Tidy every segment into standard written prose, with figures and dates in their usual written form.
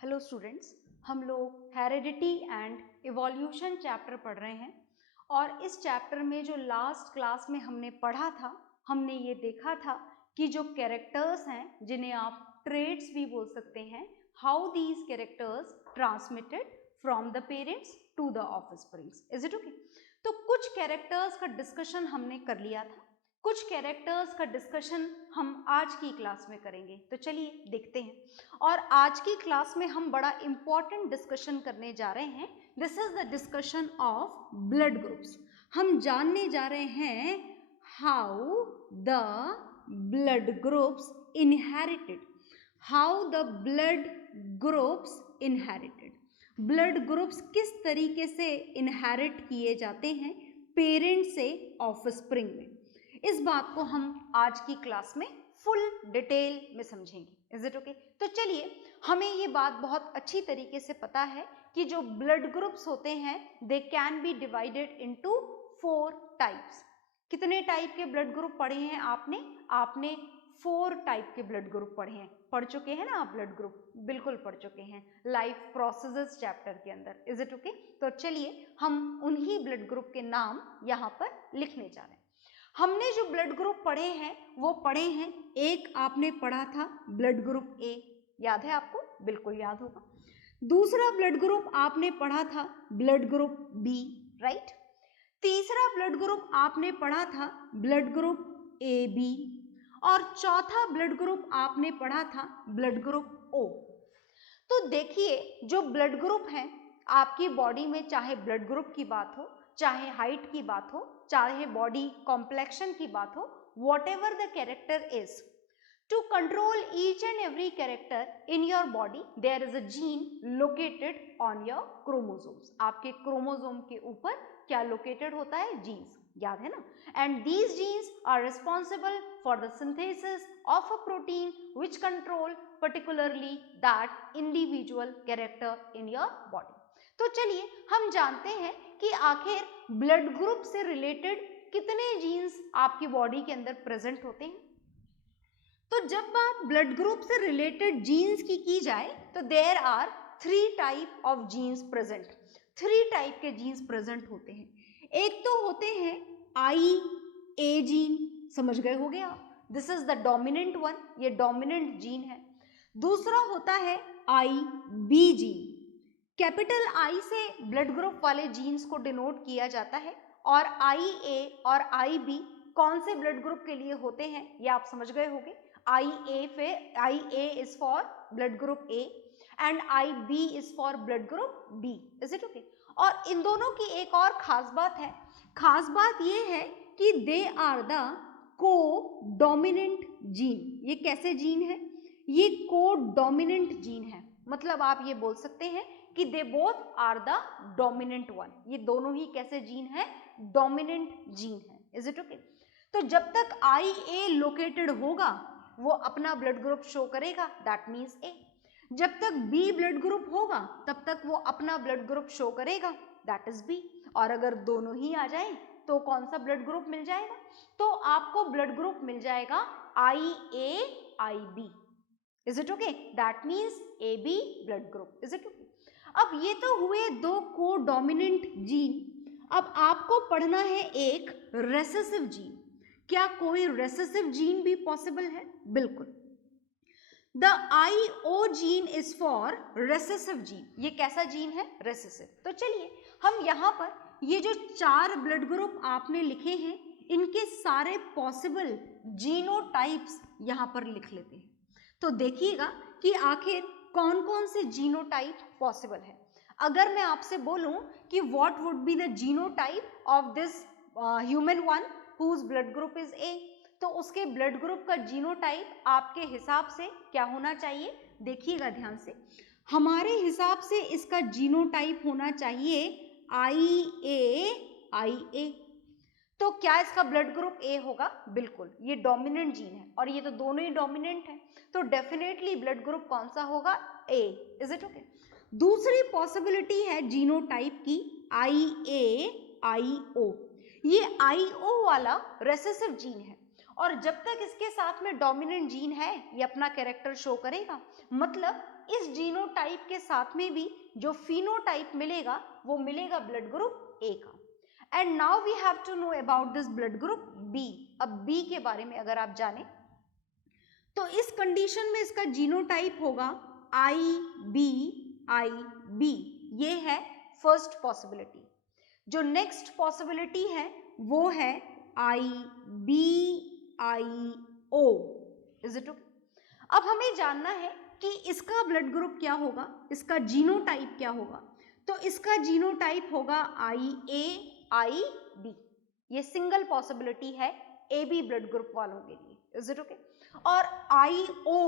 Hello students, हम लोग heredity and evolution chapter पढ़ रहे हैं और इस चैप्टर में जो लास्ट क्लास में हमने पढ़ा था, हमने ये देखा था कि जो कैरेक्टर्स हैं जिन्हें आप ट्रेड्स भी बोल सकते हैं, how these characters transmitted from the parents to the offsprings. Is it okay? तो कुछ कैरेक्टर्स का डिस्कशन हमने कर लिया था, कुछ कैरेक्टर्स का डिस्कशन हम आज की क्लास में करेंगे। तो चलिए देखते हैं। और आज की क्लास में हम बड़ा इंपॉर्टेंट डिस्कशन करने जा रहे हैं। This is the discussion of blood groups. हम जानने जा रहे हैं how the blood groups inherited, how the blood groups inherited, blood groups किस तरीके से इनहेरिट किए जाते हैं पेरेंट से ऑफस्प्रिंग में। इस बात को हम आज की क्लास में फुल डिटेल में समझेंगे। Is it okay? तो चलिए, हमें ये बात बहुत अच्छी तरीके से पता है कि जो ब्लड ग्रुप्स होते हैं they can be divided into 4 types. कितने टाइप के ब्लड ग्रुप पढ़े हैं आपने 4 टाइप के ब्लड ग्रुप पढ़े हैं। पढ़ चुके हैं ना आप ब्लड ग्रुप? बिल्कुल पढ़ चुके हैं लाइफ प्रोसेसेस चैप्टर के अंदर। Is it okay? तो चलिए हम उन्हीं ब्लड ग्रुप के नाम यहाँ पर लिखने जा रहे हैं। हमने जो ब्लड ग्रुप पढ़े हैं वो पढ़े हैं, एक आपने पढ़ा था ब्लड ग्रुप ए, याद है आपको? बिल्कुल याद होगा। दूसरा ब्लड ग्रुप आपने पढ़ा था ब्लड ग्रुप बी, राइट। तीसरा ब्लड ग्रुप आपने पढ़ा था ब्लड ग्रुप ए बी, और चौथा ब्लड ग्रुप आपने पढ़ा था ब्लड ग्रुप ओ। तो देखिए, जो ब्लड ग्रुप हैं आपकी बॉडी में, चाहे ब्लड ग्रुप की बात हो, चाहे हाइट की बात हो, चाहे बॉडी कॉम्प्लेक्शन की बात हो, whatever the character is, to control each and every character in your body there is a gene located on your chromosomes. आपके क्रोमोसोम के ऊपर क्या लोकेटेड होता है? जीन्स, याद है ना? And these genes are responsible for the synthesis of a protein which control particularly that individual character in your body। तो चलिए हम जानते हैं कि आखिर ब्लड ग्रुप से रिलेटेड कितने जीन्स आपकी बॉडी के अंदर प्रेजेंट होते हैं। तो जब बात ब्लड ग्रुप से रिलेटेड जीन्स की जाए तो there are 3 type of genes present. 3 type के जीन्स प्रेजेंट होते हैं। एक तो होते हैं आई ए जीन, समझ गए होगे आप? This is the dominant one, ये डोमिनेंट जीन है। दूसरा होता है आई बी जीन। कैपिटल आई से ब्लड ग्रुप वाले जीन्स को डिनोट किया जाता है, और आई ए और आई बी कौन से ब्लड ग्रुप के लिए होते हैं ये आप समझ गए होंगे। I A is for blood group A and I B is for blood group B. Is it okay? और इन दोनों की एक और खास बात है। खास बात ये है कि दे आर द को डोमिनेंट जीन। ये कैसे जीन है? ये को डोमिनेंट जीन है, मतलब आप ये बोल सकते हैं कि they both are the dominant one. ये दोनों ही कैसे जीन है? डोमिनेंट जीन है। Is it okay? तो जब तक आई ए लोकेटेड होगा वो अपना ब्लड ग्रुप शो करेगा, दैट मीन्स ए। जब तक बी ब्लड ग्रुप होगा तब तक वो अपना ब्लड ग्रुप शो करेगा, दैट इज बी। और अगर दोनों ही आ जाए तो कौन सा ब्लड ग्रुप मिल जाएगा? तो आपको ब्लड ग्रुप मिल जाएगा I A I B. Is it okay? That means A B blood group. Is it okay? अब ये तो हुए 2 को डोमिनेंट जीन। अब आपको पढ़ना है एक रेसेसिव जीन। क्या कोई रेसेसिव जीन भी पॉसिबल है? बिल्कुल। The IO gene is for recessive gene. ये कैसा जीन है? रेसेसिव। तो चलिए हम यहाँ पर ये जो 4 ब्लड ग्रुप आपने लिखे हैं इनके सारे पॉसिबल जीनोटाइप्स यहाँ पर लिख लेते हैं। तो देखिएगा कि आखिर कौन कौन से जीनोटाइप पॉसिबल है। अगर मैं आपसे बोलूं कि what would be the genotype of this human one whose blood group is A, तो उसके ब्लड ग्रुप का जीनोटाइप आपके हिसाब से क्या होना चाहिए? देखिएगा ध्यान से। हमारे हिसाब से इसका जीनोटाइप होना चाहिए आई ए। तो क्या इसका ब्लड ग्रुप ए होगा? बिल्कुल, ये डोमिनेंट जीन है और ये तो दोनों ही डोमिनेंट है, तो डेफिनेटली ब्लड ग्रुप कौन सा होगा? ए। Is it okay? दूसरी पॉसिबिलिटी है जीनोटाइप की आई ए आई ओ। ये आई ओ वाला रेसेसिव जीन है और जब तक इसके साथ में डोमिनेंट जीन है ये अपना कैरेक्टर शो करेगा। मतलब इस जीनोटाइप के साथ में भी जो फिनोटाइप मिलेगा वो मिलेगा ब्लड ग्रुप ए का। And now we have to know about this blood group B. अब बी के बारे में अगर आप जाने तो इस कंडीशन में इसका जीनोटाइप होगा IB IB, ये है फर्स्ट पॉसिबिलिटी। जो नेक्स्ट पॉसिबिलिटी है वो है IB IO। Is it okay? अब हमें जानना है कि इसका ब्लड ग्रुप क्या होगा, इसका जीनोटाइप क्या होगा। तो इसका जीनोटाइप होगा IA IB, ये सिंगल पॉसिबिलिटी है AB ब्लड ग्रुप वालों के लिए। Is it okay? और IO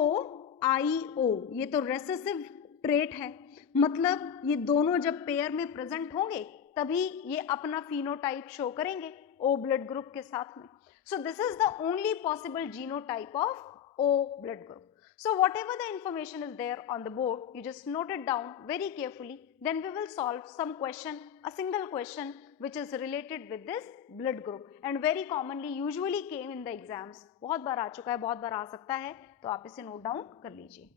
ये तो रेसेसिव ट्रेट है, मतलब ये दोनों जब पेयर में प्रेजेंट होंगे तभी ये अपना फिनोटाइप शो करेंगे O ब्लड ग्रुप के साथ में। So this is the only possible genotype of O blood group. So whatever the information is there on the board, you just note it down very carefully. Then we will solve some question, a single question which is related with this blood group and very commonly usually came in the exams. बहुत बार आ चुका है, बहुत बार आ सकता है, तो आप इसे note down कर लीजिए।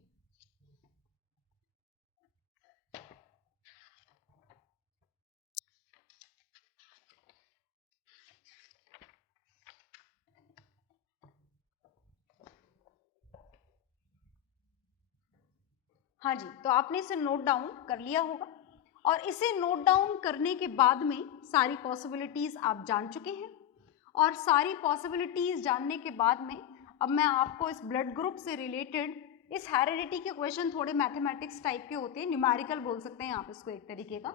हाँ जी, तो आपने इसे नोट डाउन कर लिया होगा और इसे नोट डाउन करने के बाद में सारी पॉसिबिलिटीज आप जान चुके हैं। और सारी पॉसिबिलिटीज जानने के बाद में अब मैं आपको इस ब्लड ग्रुप से रिलेटेड, इस हेरिडिटी के क्वेश्चन थोड़े मैथमेटिक्स टाइप के होते हैं, न्यूमेरिकल बोल सकते हैं आप इसको एक तरीके का,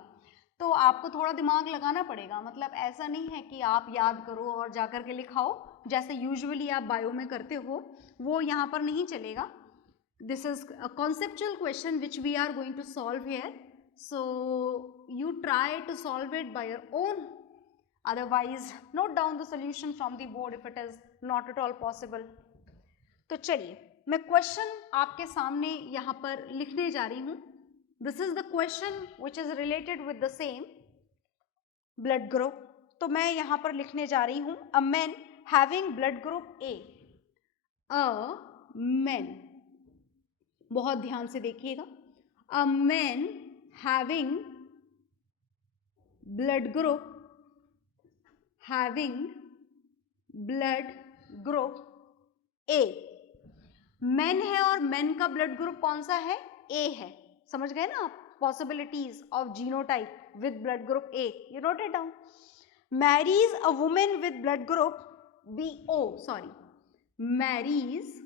तो आपको थोड़ा दिमाग लगाना पड़ेगा। मतलब ऐसा नहीं है कि आप याद करो और जाकर के लिखाओ जैसे यूजुअली आप बायो में करते हो, वो यहाँ पर नहीं चलेगा। This is a conceptual question which we are going to solve here. So you try to solve it by your own. Otherwise, note down the solution from the board if it is not at all possible. तो चलिए मैं question आपके सामने यहाँ पर लिखने जा रही हूँ। This is the question which is related with the same blood group. तो मैं यहाँ पर लिखने जा रही हूँ a man having blood group A. A man, बहुत ध्यान से देखिएगा, a man having blood group A, man है और मैन का ब्लड ग्रुप कौन सा है? A है। समझ गए ना आप possibilities of genotype with blood group A, you note it down. Marries a woman with blood group marries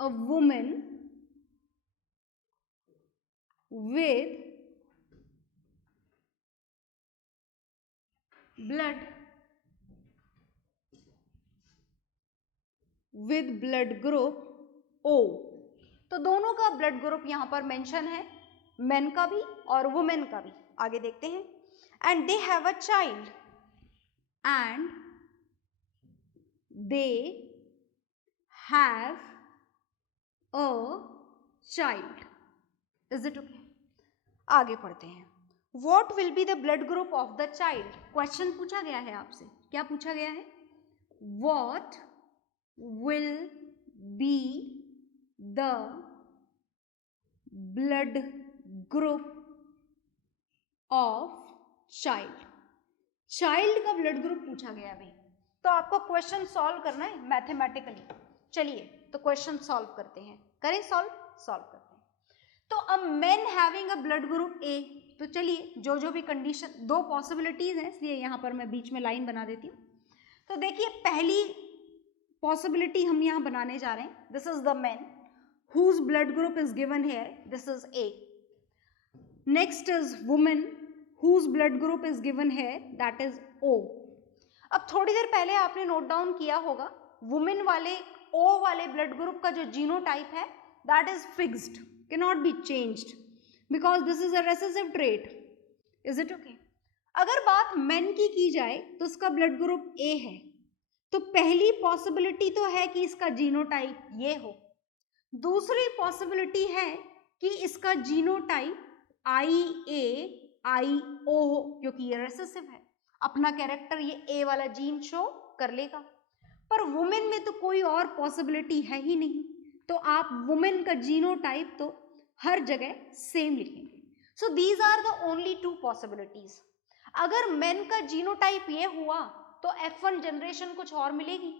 a woman with blood group O। तो दोनों का ब्लड ग्रुप यहां पर मेंशन है, मेन का भी और वुमेन का भी। आगे देखते हैं। And they have a child, is it okay? आगे पढ़ते हैं। What will be the blood group of the child? Question पूछा गया है आपसे, क्या पूछा गया है? What will be the blood group of child? Child का ब्लड ग्रुप पूछा गया है भाई, तो आपको क्वेश्चन सॉल्व करना है मैथमेटिकली। चलिए तो क्वेश्चन सॉल्व करते हैं, करें सॉल्व करते हैं। तो a man having a blood group ए, तो चलिए जो भी कंडीशन, दो पॉसिबिलिटीज हैं इसलिए यहाँ पर मैं बीच में लाइन बना देती हूँ। तो देखिए पहली पॉसिबिलिटी हम यहाँ बनाने जा रहे हैं, this is the man whose blood group is given here, this is A. Next is woman whose blood group is given here, that is O. अब थोड़ी देर पहले आपने नोट डाउन किया होगा वुमेन वाले O वाले ब्लड ग्रुप का जो जीनोटाइप है that is fixed, cannot be changed because this is a recessive trait. Is it okay? अगर बात मेन की जाए तो उसका ब्लड ग्रुप A है, तो पहली पॉसिबिलिटी तो है कि इसका जीनोटाइप ये हो। दूसरी पॉसिबिलिटी है कि इसका जीनोटाइप IA-IO हो, क्योंकि ये रेसेसिव है, अपना कैरेक्टर ये A वाला जीन शो कर लेगा। पर वुमेन में तो कोई और पॉसिबिलिटी है ही नहीं, तो आप वुमेन का जीनोटाइप तो हर जगह सेम लिखेंगे। So these are the only two possibilities. अगर मेन का जीनोटाइप ये हुआ तो F1 जनरेशन कुछ और मिलेगी।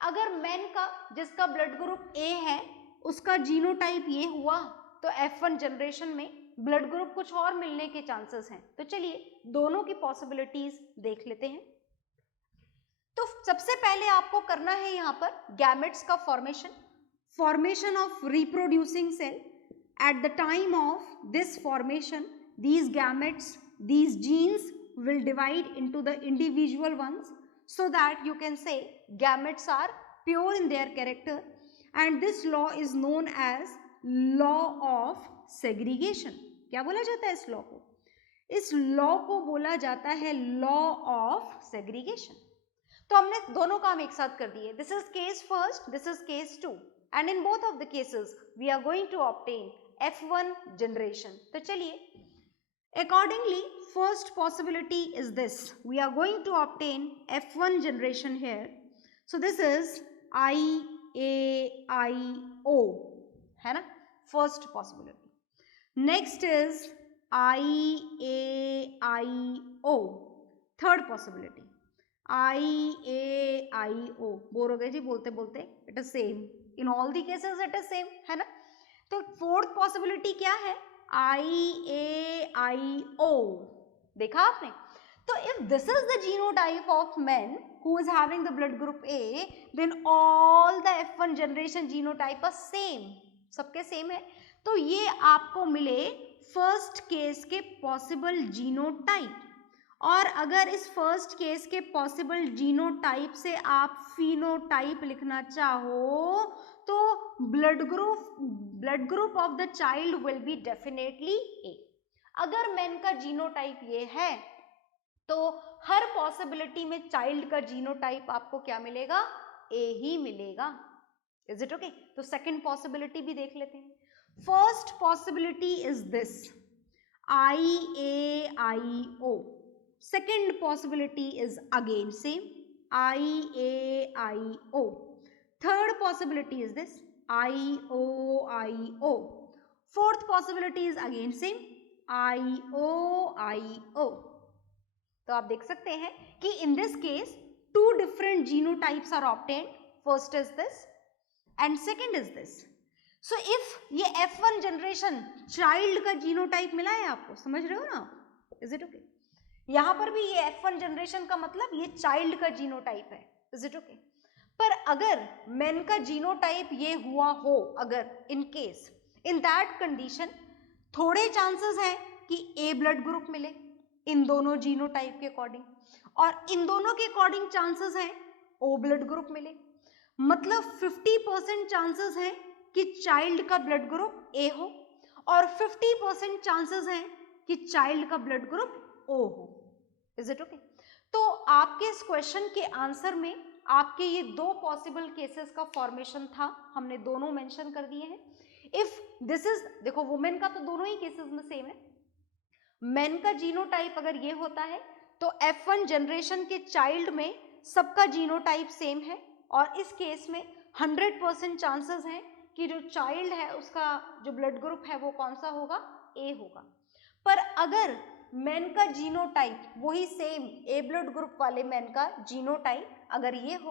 अगर मेन का जिसका ब्लड ग्रुप ए है उसका जीनोटाइप ये हुआ तो F1 जनरेशन में ब्लड ग्रुप कुछ और मिलने के चांसेस हैं। तो चलिए दोनों की पॉसिबिलिटीज देख लेते हैं। तो सबसे पहले आपको करना है यहाँ पर गैमेट्स का formation of reproducing cell. At the time of this formation these gametes, these genes will divide into the individual ones so that you can say gametes are pure in their character, and this law is known as law of segregation। क्या बोला जाता है इस law को? इस law को बोला जाता है लॉ ऑफ सेग्रीगेशन। तो हमने दोनों काम एक साथ कर दिए। This is case first, this is case two, and in both of the cases we are going to obtain F1 generation. तो चलिए accordingly first possibility is this, we are going to obtain F1 generation here। so this is IAIO है ना, first possibility। next is IAIO, third possibility IAIO। Bore हो गए जी बोलते बोलते, it is same in all the cases, it is same है ना। तो fourth possibility क्या है? IAIO, देखा आपने। तो if this is the genotype of men who is having the blood group A, then all the F1 generation genotype are same, सबके same है। तो ये आपको मिले फर्स्ट केस के पॉसिबल जीनोटाइप। और अगर इस फर्स्ट केस के पॉसिबल जीनोटाइप से आप फिनोटाइप लिखना चाहो तो blood group of the child will be definitely A. अगर मेन का जीनोटाइप ये है तो हर पॉसिबिलिटी में चाइल्ड का जीनोटाइप आपको क्या मिलेगा? ए ही मिलेगा। Is it okay? तो सेकंड पॉसिबिलिटी भी देख लेते हैं। First possibility is this IAIO। second possibility is again same IAIO। third possibility is this IOIO। fourth possibility is again same IOIO। तो आप देख सकते हैं कि in this case two different genotypes are obtained, first is this and second is this। so if ये F1 generation child का genotype मिला है आपको, समझ रहे हो ना? Is it okay? यहां पर भी ये F1 जनरेशन का मतलब ये चाइल्ड का जीनोटाइप है। Is it okay? पर अगर मेन का जीनोटाइप ये हुआ हो, अगर in case in that condition थोड़े चांसेस हैं कि ए ब्लड ग्रुप मिले इन दोनों जीनोटाइप के अकॉर्डिंग, और इन दोनों के अकॉर्डिंग चांसेस हैं ओ ब्लड ग्रुप मिले। मतलब 50% चांसेस हैं कि चाइल्ड का ब्लड ग्रुप ए हो और 50% चांसेस हैं कि चाइल्ड का ब्लड ग्रुप ओ हो। Is it okay? तो आपके इस क्वेश्चन के आंसर में आपके ये दो पॉसिबल केसेस का फॉर्मेशन था, हमने दोनों मेंशन कर दिए हैं। इफ दिस इज, देखो वुमेन का तो दोनों ही केसेस में सेम है। मेन का जीनोटाइप अगर ये होता है तो F1 जनरेशन के चाइल्ड में सबका जीनोटाइप सेम है, और इस केस में 100% चांसेस हैं कि जो चाइल्ड है उसका जो ब्लड ग्रुप है वो कौन सा होगा? ए होगा। पर अगर मेन का जीनोटाइप वही सेम ए ब्लड ग्रुप वाले मेन का जीनोटाइप अगर ये हो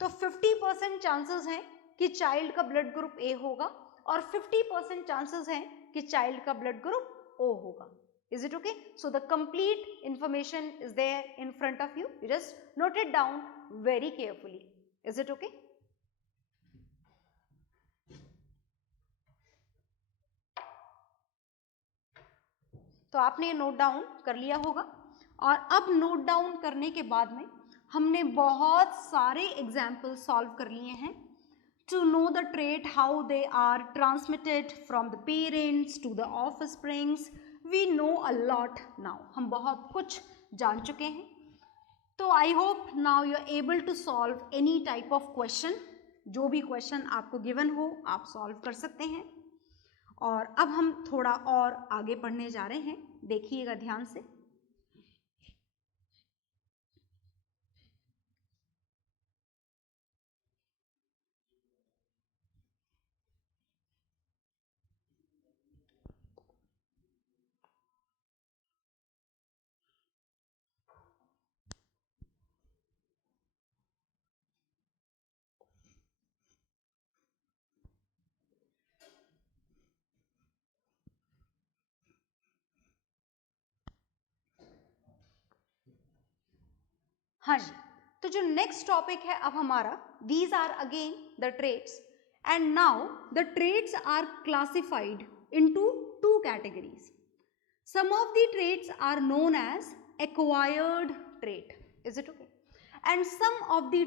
तो 50% चांसेस हैं कि चाइल्ड का ब्लड ग्रुप ए होगा और 50% चांसेस हैं कि चाइल्ड का ब्लड ग्रुप ओ होगा। Is it okay? So the complete information is there in front of you. You just note it down very carefully. Is it okay? तो आपने ये नोट डाउन कर लिया होगा, और अब नोट डाउन करने के बाद में हमने बहुत सारे एग्जाम्पल सॉल्व कर लिए हैं to know the trait how they are transmitted from the parents to the offsprings। we know a lot now, हम बहुत कुछ जान चुके हैं। तो I hope now you are able to solve any type of question. जो भी question आपको गिवन हो आप सॉल्व कर सकते हैं। और अब हम थोड़ा और आगे पढ़ने जा रहे हैं, देखिएगा ध्यान से। हाँ जी, तो जो नेक्स्ट टॉपिक है अब हमारा, these are again the traits and now the traits are classified into two categories. Some of the traits are known as acquired trait. Is it okay? And some of the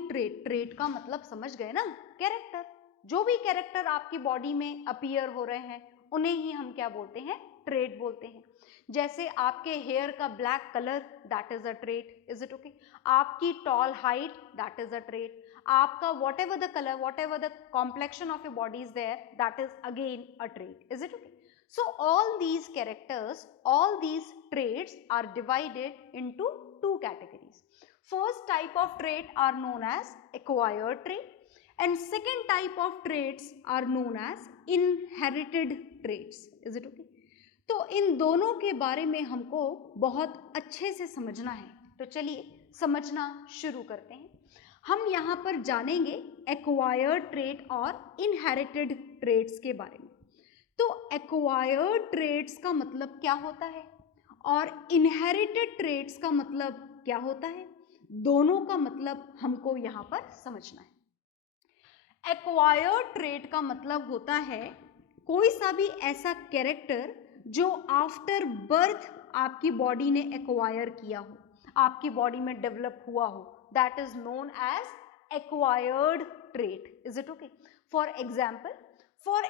trait का मतलब समझ गए ना, character. जो भी character आपकी body में appear हो रहे हैं उन्हें ही हम क्या बोलते हैं, ट्रेट बोलते हैं. जैसे आपके हेयर का black colour, that is a trait. Is it okay? आपकी tall height, that is a trait. आपका whatever the colour, whatever the complexion of your body is there, that is again a trait. Is it okay? So all these characters, all these traits are divided into two categories. First type of trait are known as acquired trait and second type of traits are known as inherited traits. Is it okay? तो इन दोनों के बारे में हमको बहुत अच्छे से समझना है. तो चलिए समझना शुरू करते हैं. हम यहाँ पर जानेंगे acquired trait और inherited traits के बारे में. तो एक्वायर्ड ट्रेट्स का मतलब क्या होता है और इनहेरिटेड ट्रेट्स का मतलब क्या होता है, दोनों का मतलब हमको यहाँ पर समझना है. एक्वायर्ड ट्रेट का मतलब होता है कोई सा भी ऐसा कैरेक्टर जो आफ्टर बर्थ आपकी बॉडी ने एक्वायर किया हो, आपकी बॉडी में डेवलप हुआ हो, that is known as acquired trait. Is it okay? For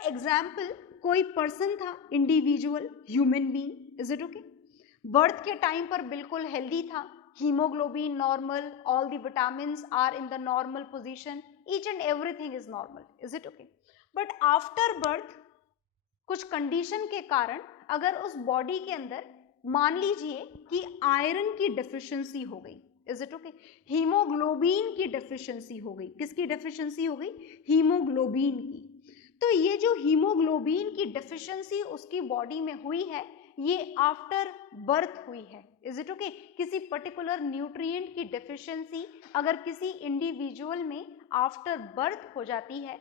example कोई पर्सन था, individual human being. Is it okay? Birth के टाइम पर बिल्कुल हेल्दी था, haemoglobin normal, all the vitamins are in the normal position, each and everything is normal. Is it okay? But after birth कुछ condition के कारण अगर उस body के अंदर मान लीजिए कि आयरन की डेफिशिएंसी हो गई. Is it okay? हीमोग्लोबिन की डेफिशिएंसी हो गई. किसकी डेफिशिएंसी हो गई? हीमोग्लोबिन की. तो ये जो हीमोग्लोबिन की डेफिशिएंसी उसकी बॉडी में हुई है, ये आफ्टर बर्थ हुई है. Is it okay? किसी पर्टिकुलर न्यूट्रिएंट की डेफिशिएंसी अगर किसी इंडिविजुअल में आफ्टर बर्थ हो जाती है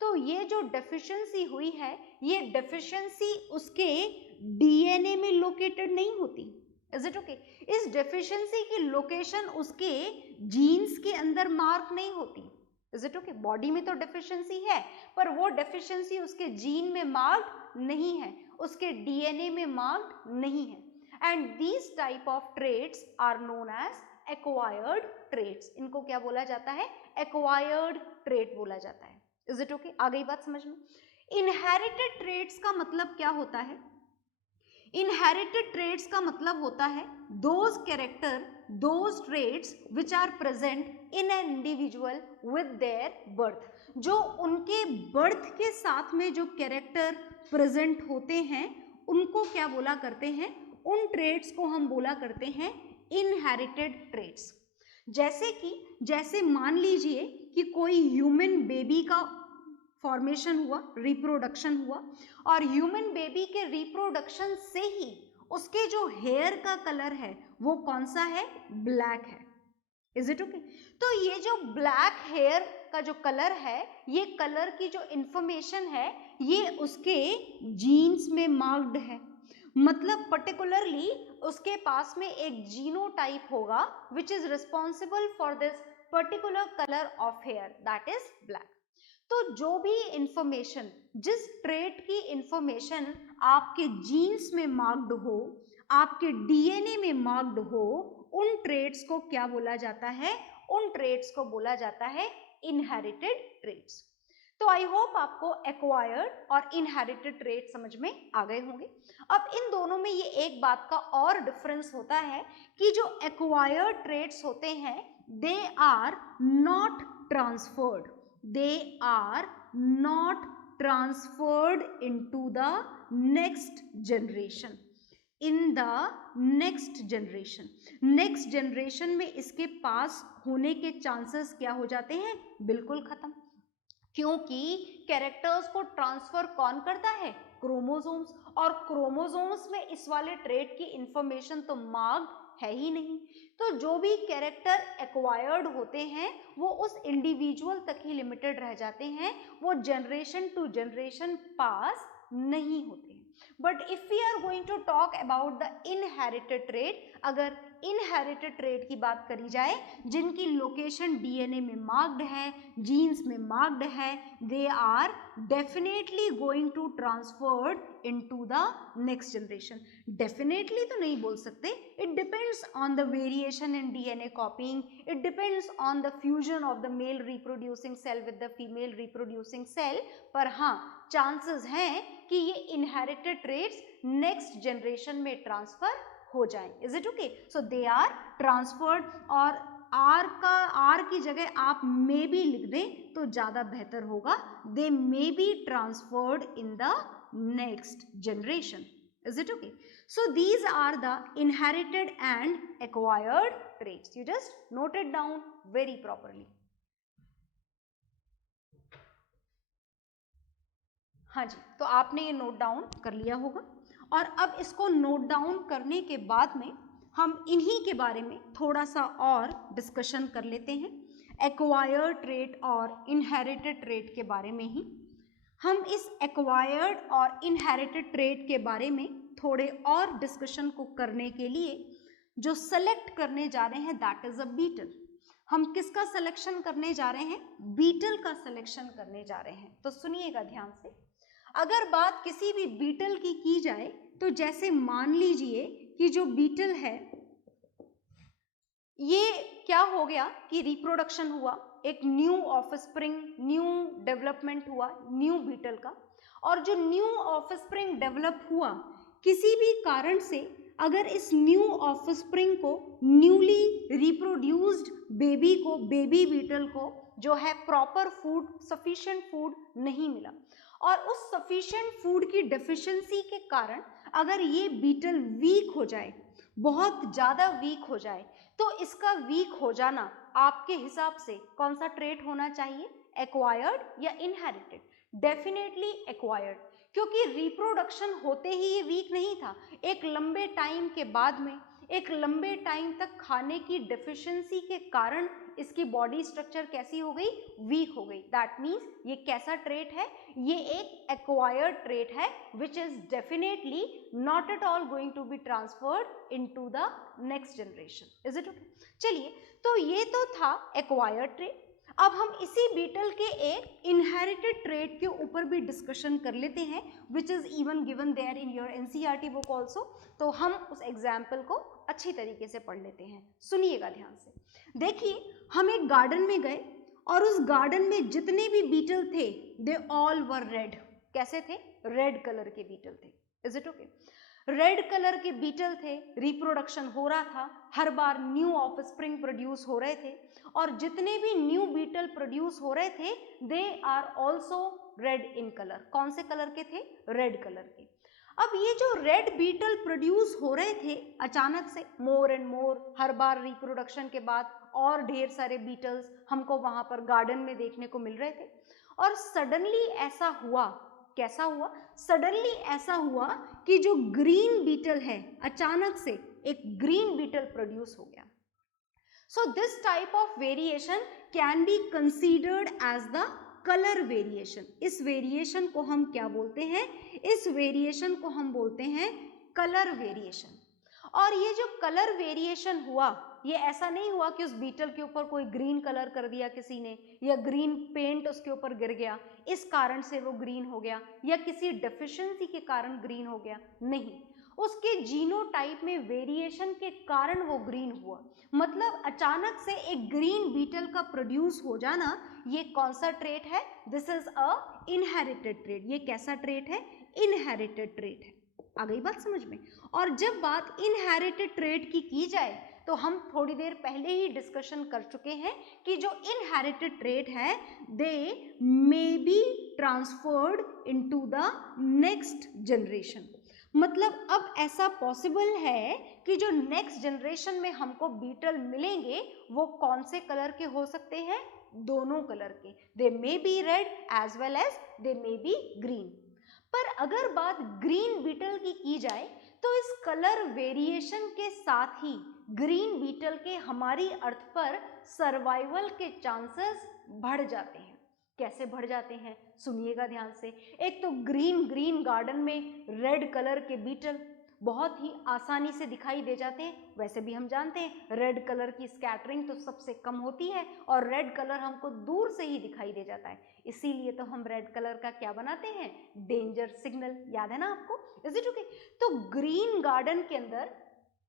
तो ये जो डेफिशिएंसी हुई है, ये डेफिशिएंसी उसके डीएनए में लोकेटेड नहीं होती. Is it okay? इस डेफिशिएंसी की लोकेशन उसके जीन्स के अंदर मार्क नहीं होती. Is it okay? बॉडी में तो डेफिशिएंसी है पर वो डेफिशिएंसी उसके जीन में मार्क्ड नहीं है, उसके डीएनए में मार्क्ड नहीं है. And these type of traits are known as acquired traits. इनको क्या बोला जाता है? एक्वायर्ड ट्रेट बोला जाता है. Is it okay? आ गई बात समझ में? इनहेरिटेड ट्रेट्स का मतलब क्या होता है? इनहेरिटेड ट्रेट्स का मतलब होता है those character, those traits which are present in an individual with their birth. जो उनके बर्थ के साथ में जो कैरेक्टर प्रेजेंट होते हैं उनको क्या बोला करते हैं? उन ट्रेट्स को हम बोला करते हैं इनहेरिटेड ट्रेट्स. जैसे मान लीजिए कि कोई ह्यूमन बेबी का फॉर्मेशन हुआ, रिप्रोडक्शन हुआ और ह्यूमन बेबी के रिप्रोडक्शन से ही उसके जो हेयर का कलर है वो कौन सा है? ब्लैक है. Is it okay? तो ये जो ब्लैक हेयर का जो कलर है, ये कलर की जो इंफॉर्मेशन है ये उसके जीन्स में मार्क्ड है. मतलब पर्टिकुलरली उसके पास में एक जीनोटाइप होगा which is responsible for this particular colour of hair, that is black. तो जो भी इंफॉर्मेशन, जिस ट्रेट की इंफॉर्मेशन आपके जीन्स में मार्क्ड हो, आपके डीएनए में मार्क्ड हो, उन ट्रेट्स को क्या बोला जाता है? उन ट्रेट्स को बोला जाता है इनहेरिटेड ट्रेट्स. तो आई होप आपको एक्वायर्ड और इनहेरिटेड ट्रेट समझ में आ गए होंगे. अब इन दोनों में ये एक बात का और डिफरेंस होता है कि जो एक्वायर्ड ट्रेट्स होते हैं they are not transferred. They are not transferred into the next generation. In the next generation. Next generation में इसके पास होने के चांसेस क्या हो जाते हैं? बिल्कुल खत्म. क्योंकि कैरेक्टर्स को ट्रांसफर कौन करता है? क्रोमोसोम्स. और क्रोमोसोम्स में इस वाले ट्रेट की इंफॉर्मेशन तो मार्क्ड है ही नहीं. तो जो भी कैरेक्टर एक्वायर्ड होते हैं वो उस इंडिविजुअल तक ही लिमिटेड रह जाते हैं, वो जनरेशन टू जनरेशन पास नहीं होते हैं. But if we are going to talk about the inherited trait, अगर इनहेरिटेड ट्रेट की बात करी जाए जिनकी लोकेशन डीएनए में मार्क्ड है, जीन्स में मार्क्ड है, they are definitely going to transferred into the next generation. Definitely तो नहीं बोल सकते, it depends on the variation in DNA copying, it depends on the fusion of the male reproducing cell with the female reproducing cell, पर हाँ chances हैं कि ये inherited traits next generation में ट्रांसफर हो जाएं। Is it okay? So they are transferred, और are की जगह आप मे बी लिख दें तो ज्यादा बेहतर होगा, they may be transferred in the next generation. Is it okay? So these are the inherited and acquired traits. You just note it down very properly. हाँ जी, तो आपने ये नोट डाउन कर लिया होगा, और अब इसको नोट डाउन करने के बाद में हम इन्हीं के बारे में थोड़ा सा और डिस्कशन कर लेते हैं। एक्वायर्ड ट्रेट और इनहेरिटेड ट्रेट के बारे में ही हम इस एक्वायर्ड और इनहेरिटेड ट्रेट के बारे में थोड़े और डिस्कशन को करने के लिए जो सेलेक्ट करने जा रहे हैं दैट इज अ बीटल। हम किसका सिलेक्शन करने जा रहे हैं? बीटल का सिलेक्शन करने जा रहे हैं। तो सुनिएगा ध्यान से, अगर बात किसी भी बीटल की जाए तो जैसे मान लीजिए कि जो बीटल है ये क्या हो गया कि रिप्रोडक्शन हुआ, एक न्यू ऑफस्प्रिंग, न्यू डेवलपमेंट हुआ न्यू बीटल का, और जो न्यू ऑफस्प्रिंग डेवलप हुआ किसी भी कारण से अगर इस न्यू ऑफस्प्रिंग को न्यूली रिप्रोड्यूस्ड बेबी को, बेबी बीटल को जो है प्रॉपर फूड, सफिशिएंट फूड नहीं मिला, और उस सफिशिएंट फूड की डेफिशिएंसी के कारण अगर ये बीटल वीक हो जाए, बहुत ज़्यादा वीक हो जाए, तो इसका वीक हो जाना आपके हिसाब से कौन सा ट्रेट होना चाहिए? एक्वायर्ड या इनहेरिटेड? डेफिनेटली एक्वायर्ड, क्योंकि रिप्रोडक्शन होते ही ये वीक नहीं था, एक लंबे टाइम के बाद में, एक लंबे टाइम तक खाने की डेफिशिएंसी के कारण इसकी बॉडी स्ट्रक्चर कैसी हो गई? वीक हो गई। दैट मीन्स ये कैसा ट्रेट है? ये एक एक्वायर्ड ट्रेट है which is definitely not at all going to be transferred into the next generation. Is it okay? चलिए, तो ये तो था एक्वायर्ड ट्रेट। अब हम इसी बीटल के एक इनहेरिटेड ट्रेट के ऊपर भी डिस्कशन कर लेते हैं which is even given there in your NCERT book also. तो हम उस एग्जाम्पल को अच्छी तरीके से पढ़ लेते हैं। सुनिएगा ध्यान से। देखिए, हम एक गार्डन में गए और उस गार्डन में जितने भी बीटल थे दे ऑल वर रेड। कैसे थे? रेड कलर के बीटल थे। Is it okay? Red colour के बीटल थे, रिप्रोडक्शन हो रहा था, हर बार न्यू ऑफस्प्रिंग प्रोड्यूस हो रहे थे, और जितने भी न्यू बीटल प्रोड्यूस हो रहे थे they are also red in colour. कौन से कलर के थे? रेड कलर के। अब ये जो रेड बीटल प्रोड्यूस हो रहे थे अचानक से more and more, her bar reproduction के बाद और ढेर सारे बीटल्स हमको वहां पर गार्डन में देखने को मिल रहे थे, और सडनली ऐसा हुआ, कैसा हुआ? सडनली ऐसा हुआ कि जो ग्रीन बीटल है अचानक से एक ग्रीन बीटल प्रोड्यूस हो गया। So this type of variation can be considered as the colour variation. इस वेरिएशन को हम क्या बोलते हैं? इस वेरिएशन को हम बोलते हैं कलर वेरिएशन। और ये जो कलर वेरिएशन हुआ, ये ऐसा नहीं हुआ कि उस बीटल के ऊपर कोई ग्रीन कलर कर दिया किसी ने, या ग्रीन पेंट उसके ऊपर गिर गया इस कारण से वो ग्रीन हो गया, या किसी डेफिशिएंसी के कारण ग्रीन हो गया। नहीं, उसके जीनोटाइप में वेरिएशन के कारण वो ग्रीन हुआ। मतलब अचानक से एक ग्रीन बीटल का प्रोड्यूस हो जाना, ये कौन सा ट्रेट है? This is a inherited trait. ये कैसा ट्रेट है? इनहेरिटेड ट्रेट है। आ गई बात समझ में? और जब बात इनहेरिटेड ट्रेट की जाए तो हम थोड़ी देर पहले ही डिस्कशन कर चुके हैं कि जो इनहेरिटेड ट्रेट है they may be transferred into the next generation. मतलब अब ऐसा पॉसिबल है कि जो नेक्स्ट जनरेशन में हमको बीटल मिलेंगे वो कौन से कलर के हो सकते हैं? दोनों कलर के। They may be red as well as they may be green. पर अगर बात ग्रीन बीटल की जाए तो इस कलर वेरिएशन के साथ ही ग्रीन बीटल के हमारी अर्थ पर सर्वाइवल के चांसेस बढ़ जाते हैं। कैसे बढ़ जाते हैं सुनिएगा ध्यान से। एक तो ग्रीन गार्डन में रेड कलर के बीटल बहुत ही आसानी से दिखाई दे जाते हैं। वैसे भी हम जानते हैं रेड कलर की स्कैटरिंग तो सबसे कम होती है और रेड कलर हमको दूर से ही दिखाई दे जाता है, इसीलिए तो हम रेड कलर का क्या बनाते हैं, डेंजर सिग्नल। याद है ना आपको, इज इट ओके। तो ग्रीन गार्डन के अंदर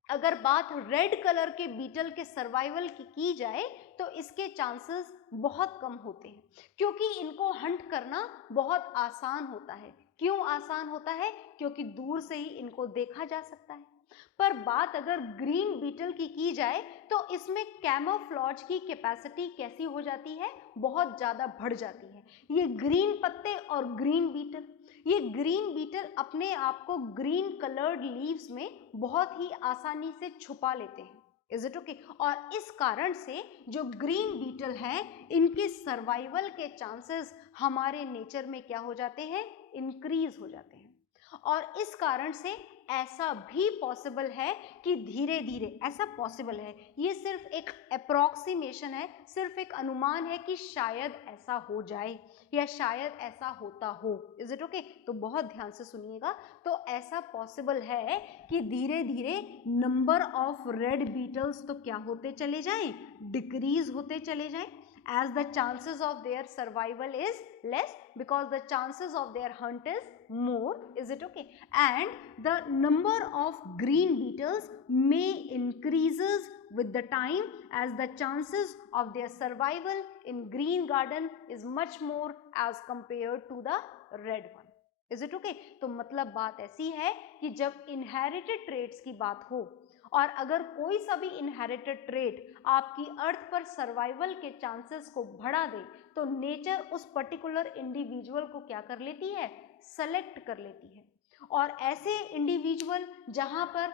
अगर बात रेड कलर के बीटल के सर्वाइवल की जाए तो इसके चांसेस बहुत कम होते हैं, क्योंकि इनको हंट करना बहुत आसान होता है। क्यों आसान होता है, क्योंकि दूर से ही इनको देखा जा सकता है। पर बात अगर ग्रीन बीटल की जाए तो इसमें कैमोफ्लॉज की कैपेसिटी कैसी हो जाती है, बहुत ज्यादा बढ़ जाती है। ये ग्रीन पत्ते और ग्रीन बीटल, ये ग्रीन बीटल अपने आप को ग्रीन कलर्ड लीव्स में बहुत ही आसानी से छुपा लेते हैं, इज इट ओके। और इस कारण से जो ग्रीन बीटल है इनके सर्वाइवल के चांसेस हमारे नेचर में क्या हो जाते हैं, इंक्रीज हो जाते हैं। और इस कारण से ऐसा भी पॉसिबल है कि धीरे धीरे ऐसा पॉसिबल है, ये सिर्फ एक अप्रोक्सीमेशन है, सिर्फ एक अनुमान है कि शायद ऐसा हो जाए या शायद ऐसा होता हो, इज इट ओके। तो बहुत ध्यान से सुनिएगा। तो ऐसा पॉसिबल है कि धीरे धीरे नंबर ऑफ रेड बीटल्स तो क्या होते चले जाएं, डिक्रीज होते चले जाएं, as the chances of their survival is less because the chances of their hunt is more, is it okay, and the number of green beetles may increases with the time as the chances of their survival in green garden is much more as compared to the red one, is it okay। तो मतलब बात ऐसी है कि जब inherited traits की बात हो और अगर कोई सा भी इनहेरिटेड ट्रेट आपकी अर्थ पर सर्वाइवल के चांसेस को बढ़ा दे तो नेचर उस पर्टिकुलर इंडिविजुअल को क्या कर लेती है, सेलेक्ट कर लेती है। और ऐसे इंडिविजुअल जहां पर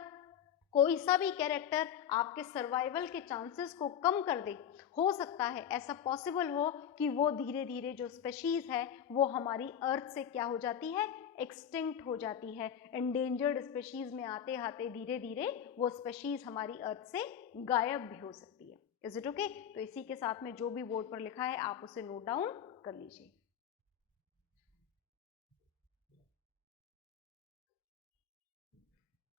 कोई सा भी कैरेक्टर आपके सर्वाइवल के चांसेस को कम कर दे, हो सकता है ऐसा पॉसिबल हो कि वो धीरे धीरे जो स्पेशीज है वो हमारी अर्थ से क्या हो जाती है, एक्सटिंक्ट हो जाती है। एंडेंजर्ड स्पेशीज में आते आते धीरे धीरे वो स्पेशीज हमारी अर्थ से गायब भी हो सकती है, इज इट ओके। तो इसी के साथ में जो भी बोर्ड पर लिखा है आप उसे नोट डाउन कर लीजिए।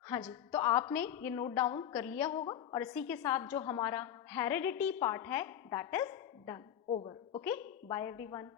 हाँ जी, तो आपने ये नोट डाउन कर लिया होगा और इसी के साथ जो हमारा हेरिडिटी पार्ट है that is done, over. Okay, bye everyone.